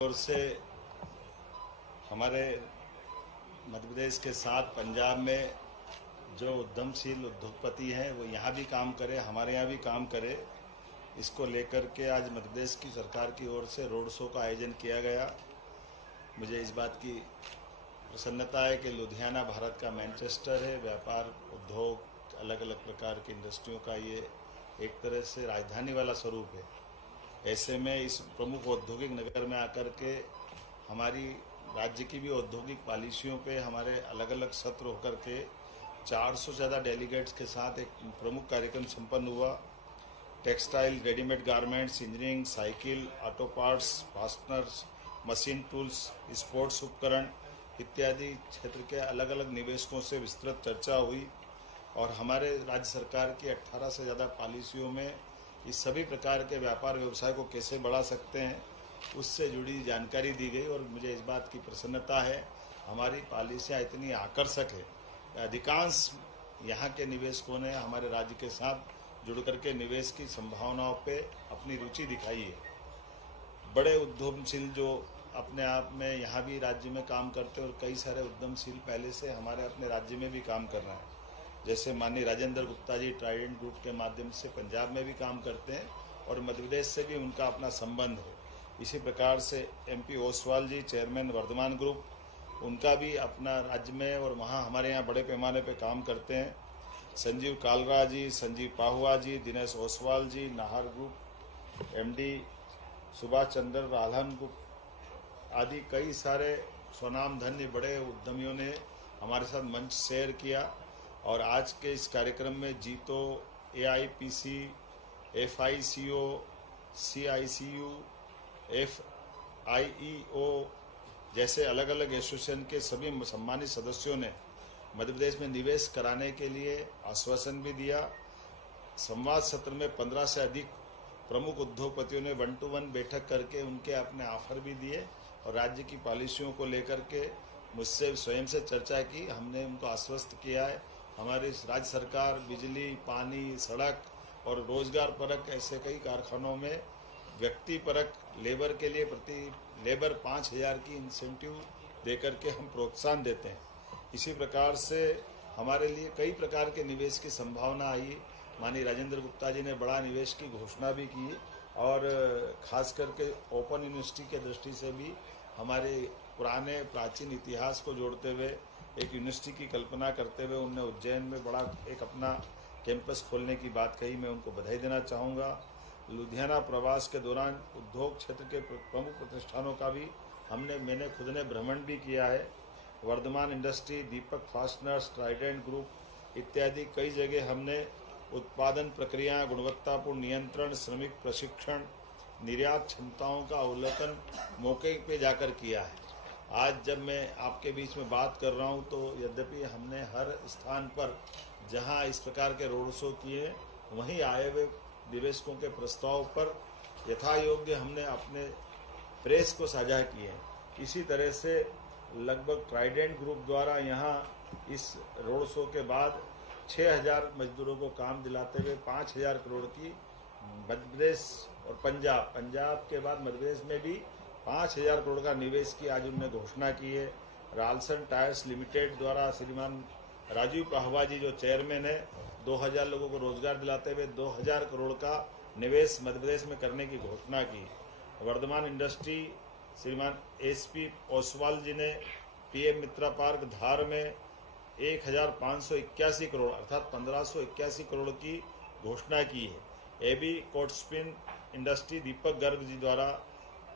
ओर से हमारे मध्य प्रदेश के साथ पंजाब में जो उद्यमशील उद्योगपति हैं वो यहाँ भी काम करे, हमारे यहाँ भी काम करे, इसको लेकर के आज मध्य प्रदेश की सरकार की ओर से रोड शो का आयोजन किया गया। मुझे इस बात की प्रसन्नता है कि लुधियाना भारत का मैनचेस्टर है। व्यापार, उद्योग, अलग अलग प्रकार की इंडस्ट्रियों का ये एक तरह से राजधानी वाला स्वरूप है। ऐसे में इस प्रमुख औद्योगिक नगर में आकर के हमारी राज्य की भी औद्योगिक पॉलिसियों पे हमारे अलग अलग सत्र होकर के 400 से ज़्यादा डेलीगेट्स के साथ एक प्रमुख कार्यक्रम संपन्न हुआ। Textile, readymade garments, engineering, cycle, auto parts, fasteners, machine tools, sports उपकरण इत्यादि क्षेत्र के अलग अलग निवेशकों से विस्तृत चर्चा हुई और हमारे राज्य सरकार की 18 से ज़्यादा पॉलिसियों में इस सभी प्रकार के व्यापार व्यवसाय को कैसे बढ़ा सकते हैं उससे जुड़ी जानकारी दी गई। और मुझे इस बात की प्रसन्नता है, हमारी पॉलिसियाँ इतनी आकर्षक है, अधिकांश यहाँ के निवेशकों ने हमारे राज्य के साथ जुड़ करके निवेश की संभावनाओं पे अपनी रुचि दिखाई है। बड़े उद्यमशील जो अपने आप में यहाँ भी राज्य में काम करते हैं और कई सारे उद्यमशील पहले से हमारे अपने राज्य में भी काम कर रहे हैं, जैसे माननीय राजेंद्र गुप्ता जी ट्राइडेंट ग्रुप के माध्यम से पंजाब में भी काम करते हैं और मध्य प्रदेश से भी उनका अपना संबंध है। इसी प्रकार से MP ओसवाल जी चेयरमैन वर्धमान ग्रुप, उनका भी अपना राज्य में और वहाँ हमारे यहाँ बड़े पैमाने पे काम करते हैं। संजीव कालरा जी, संजीव पाहुआ जी, दिनेश ओसवाल जी, Nahar group MD Subhash Chandra राधन group आदि कई सारे स्वनाम धन्य बड़े उद्यमियों ने हमारे साथ मंच शेयर किया। और आज के इस कार्यक्रम में जीतो, AIPC, FICO, CICU, FIEO जैसे अलग अलग एसोसिएशन के सभी सम्मानित सदस्यों ने मध्य प्रदेश में निवेश कराने के लिए आश्वासन भी दिया। संवाद सत्र में 15 से अधिक प्रमुख उद्योगपतियों ने 1-to-1 बैठक करके उनके अपने ऑफर भी दिए और राज्य की पॉलिसियों को लेकर के मुझसे स्वयं से चर्चा की। हमने उनको आश्वस्त किया है हमारी राज्य सरकार बिजली, पानी, सड़क और रोजगार परक ऐसे कई कारखानों में व्यक्ति परक लेबर के लिए प्रति लेबर 5,000 की इंसेंटिव देकर के हम प्रोत्साहन देते हैं। इसी प्रकार से हमारे लिए कई प्रकार के निवेश की संभावना आई। माननीय राजेंद्र गुप्ता जी ने बड़ा निवेश की घोषणा भी की और खास करके ओपन यूनिवर्सिटी के दृष्टि से भी हमारे पुराने प्राचीन इतिहास को जोड़ते हुए एक यूनिवर्सिटी की कल्पना करते हुए उन्होंने उज्जैन में बड़ा एक अपना कैंपस खोलने की बात कही। मैं उनको बधाई देना चाहूँगा। लुधियाना प्रवास के दौरान उद्योग क्षेत्र के प्रमुख प्रतिष्ठानों का भी मैंने खुद ने भ्रमण भी किया है। वर्धमान इंडस्ट्री, दीपक फास्टनर्स, ट्राइडेंट ग्रुप इत्यादि कई जगह हमने उत्पादन प्रक्रिया, गुणवत्तापूर्ण नियंत्रण, श्रमिक प्रशिक्षण, निर्यात क्षमताओं का अवलोकन मौके पे जाकर किया है। आज जब मैं आपके बीच में बात कर रहा हूं तो यद्यपि हमने हर स्थान पर जहां इस प्रकार के रोड शो किए वहीं आए हुए निवेशकों के प्रस्ताव पर यथायोग्य हमने अपने प्रेस को साझा किए। इसी तरह से लगभग ट्राइडेंट ग्रुप द्वारा यहाँ इस रोड शो के बाद 6,000 मजदूरों को काम दिलाते हुए 5,000 करोड़ की मध्य प्रदेश और पंजाब के बाद मध्य प्रदेश में भी 5,000 करोड़ का निवेश की आज उन्होंने घोषणा की है। रालसन टायर्स लिमिटेड द्वारा श्रीमान राजीव पाहवा जी जो चेयरमैन है 2,000 लोगों को रोजगार दिलाते हुए 2,000 करोड़ का निवेश मध्य प्रदेश में करने की घोषणा की। वर्धमान इंडस्ट्री श्रीमान SP ओसवाल जी ने PM मित्रा पार्क धार में 1,581 करोड़ अर्थात 1,581 करोड़ की घोषणा की है। AB कोटस्पिन इंडस्ट्री दीपक गर्ग जी द्वारा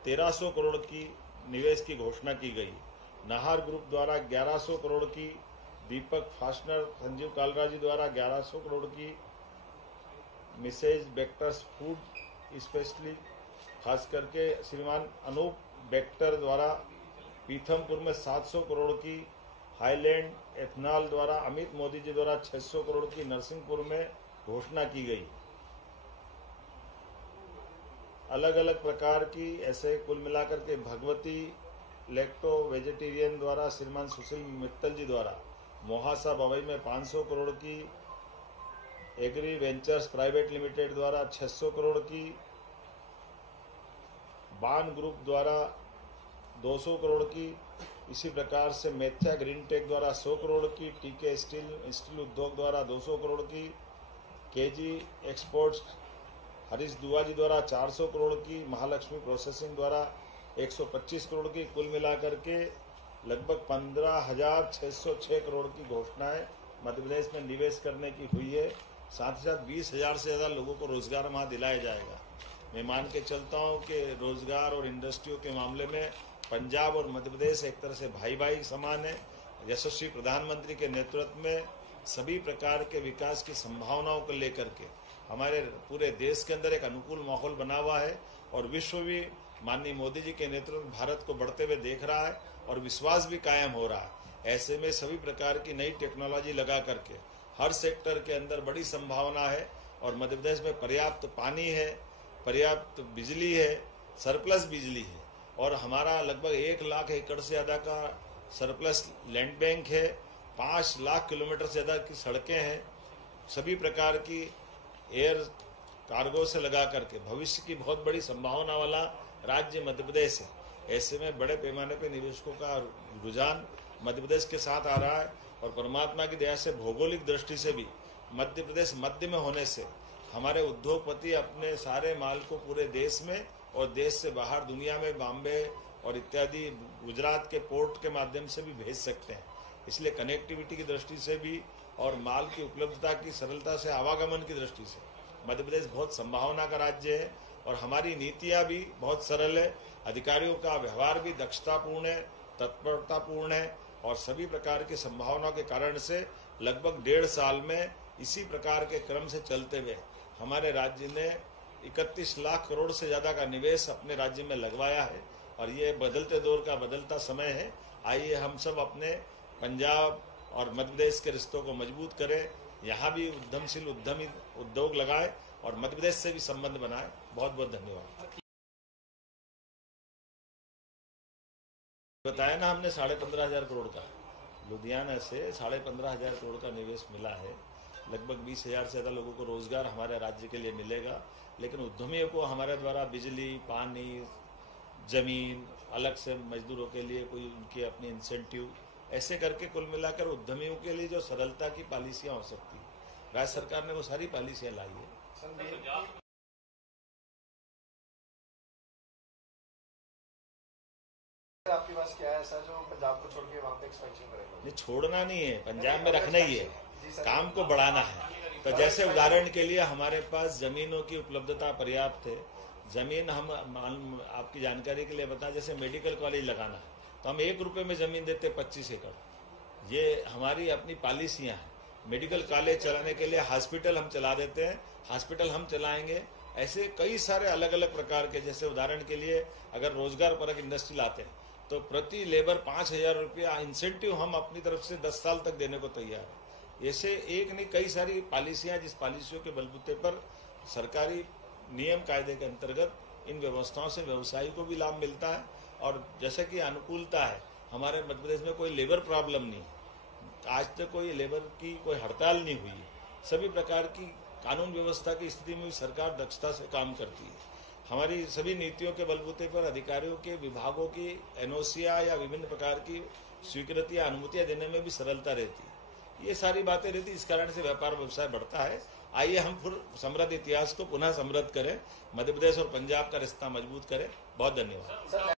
1,300 करोड़ की निवेश की घोषणा की गई। नाहर ग्रुप द्वारा 1,100 करोड़ की, दीपक फास्टनर संजीव कालरा जी द्वारा 1,100 करोड़ की, मिसेज बेक्टर्स फूड स्पेशली खास करके श्रीमान अनूप बेक्टर द्वारा पीथमपुर में 700 करोड़ की, हाईलैंड एथनॉल द्वारा अमित मोदी जी द्वारा 600 करोड़ की नरसिंहपुर में घोषणा की गई। अलग अलग प्रकार की ऐसे कुल मिलाकर के भगवती लैक्टो वेजिटेरियन द्वारा श्रीमान सुशील मित्तल जी द्वारा मोहासा बवई में 500 करोड़ की, एग्री वेंचर्स प्राइवेट लिमिटेड द्वारा 600 करोड़ की, बान ग्रुप द्वारा 200 करोड़ की, इसी प्रकार से मेथ्या ग्रीन टेक द्वारा 100 करोड़ की, टीके स्टील उद्योग द्वारा 200 करोड़ की, केजी एक्सपोर्ट्स हरीश दुआजी द्वारा 400 करोड़ की, महालक्ष्मी प्रोसेसिंग द्वारा 125 करोड़ की, कुल मिलाकर के लगभग 15,606 करोड़ की घोषणाएं मध्य प्रदेश में निवेश करने की हुई है। साथ ही साथ 20,000 से ज़्यादा लोगों को रोजगार वहाँ दिलाया जाएगा। मैं मान के चलता हूँ कि रोजगार और इंडस्ट्रियों के मामले में पंजाब और मध्य प्रदेश एक तरह से भाई भाई समान है। यशस्वी प्रधानमंत्री के नेतृत्व में सभी प्रकार के विकास की संभावनाओं को लेकर के हमारे पूरे देश के अंदर एक अनुकूल माहौल बना हुआ है और विश्व भी माननीय मोदी जी के नेतृत्व में भारत को बढ़ते हुए देख रहा है और विश्वास भी कायम हो रहा है। ऐसे में सभी प्रकार की नई टेक्नोलॉजी लगा करके हर सेक्टर के अंदर बड़ी संभावना है और मध्य प्रदेश में पर्याप्त पानी है, पर्याप्त बिजली है, सरप्लस बिजली है और हमारा लगभग 1 लाख एकड़ से ज़्यादा का सरप्लस लैंड बैंक है, 5 लाख किलोमीटर से ज़्यादा की सड़कें हैं, सभी प्रकार की एयर कार्गो से लगा करके भविष्य की बहुत बड़ी संभावना वाला राज्य मध्य प्रदेश है। ऐसे में बड़े पैमाने पर निवेशकों का रुझान मध्य प्रदेश के साथ आ रहा है और परमात्मा की दया से भौगोलिक दृष्टि से भी मध्य प्रदेश मध्य में होने से हमारे उद्योगपति अपने सारे माल को पूरे देश में और देश से बाहर दुनिया में बॉम्बे और इत्यादि गुजरात के पोर्ट के माध्यम से भी भेज सकते हैं। इसलिए कनेक्टिविटी की दृष्टि से भी और माल की उपलब्धता की सरलता से आवागमन की दृष्टि से मध्य प्रदेश बहुत संभावना का राज्य है और हमारी नीतियां भी बहुत सरल है। अधिकारियों का व्यवहार भी दक्षतापूर्ण है, तत्परतापूर्ण है और सभी प्रकार की संभावनाओं के कारण से लगभग 1.5 साल में इसी प्रकार के क्रम से चलते हुए हमारे राज्य ने 31 लाख करोड़ से ज्यादा का निवेश अपने राज्य में लगवाया है और ये बदलते दौर का बदलता समय है। आइए हम सब अपने पंजाब और मध्य प्रदेश के रिश्तों को मजबूत करें, यहाँ भी उद्यमशील उद्यमी उद्योग लगाए और मध्य प्रदेश से भी संबंध बनाए। बहुत बहुत धन्यवाद। बताया ना हमने 15,500 करोड़ का लुधियाना से 15,500 करोड़ का निवेश मिला है। लगभग 20,000 से ज़्यादा लोगों को रोजगार हमारे राज्य के लिए मिलेगा, लेकिन उद्यमियों को हमारे द्वारा बिजली, पानी, जमीन, अलग से मजदूरों के लिए कोई उनकी अपनी इंसेंटिव, ऐसे करके कुल मिलाकर उद्यमियों के लिए जो सरलता की पॉलिसियां हो सकती है, राज्य सरकार ने वो सारी पॉलिसियां लाई है। आपके पास क्या है ऐसा जो पंजाब को छोड़ के वहाँ पे एक्सपेंशन करेगा? नहीं, छोड़ना नहीं है, पंजाब में रखना ही है, काम को बढ़ाना है। तो जैसे उदाहरण के लिए हमारे पास जमीनों की उपलब्धता पर्याप्त है। जमीन हम आपकी जानकारी के लिए बता, जैसे मेडिकल कॉलेज लगाना है तो हम 1 रुपए में जमीन देते 25 एकड़। ये हमारी अपनी पॉलिसियां हैं। मेडिकल कॉलेज चलाने के लिए हॉस्पिटल हम चला देते हैं, हॉस्पिटल हम चलाएंगे। ऐसे कई सारे अलग अलग प्रकार के, जैसे उदाहरण के लिए अगर रोजगार परक इंडस्ट्री लाते हैं तो प्रति लेबर 5,000 रुपया इंसेंटिव हम अपनी तरफ से 10 साल तक देने को तैयार है। ऐसे एक नहीं, कई सारी पॉलिसियां, जिस पॉलिसियों के बलबूते पर सरकारी नियम कायदे के अंतर्गत इन व्यवस्थाओं से व्यवसायी को भी लाभ मिलता है और जैसे कि अनुकूलता है, हमारे मध्य प्रदेश में कोई लेबर प्रॉब्लम नहीं है। आज तक कोई लेबर की कोई हड़ताल नहीं हुई है। सभी प्रकार की कानून व्यवस्था की स्थिति में भी सरकार दक्षता से काम करती है। हमारी सभी नीतियों के बलबूते पर अधिकारियों के, विभागों की एनओसीया या विभिन्न प्रकार की स्वीकृति या अनुमतियां देने में भी सरलता रहती है। ये सारी बातें रहती, इस कारण से व्यापार व्यवसाय बढ़ता है। आइए हम फिर समृद्ध इतिहास को पुनः समृद्ध करें, मध्य प्रदेश और पंजाब का रिश्ता मजबूत करें। बहुत धन्यवाद।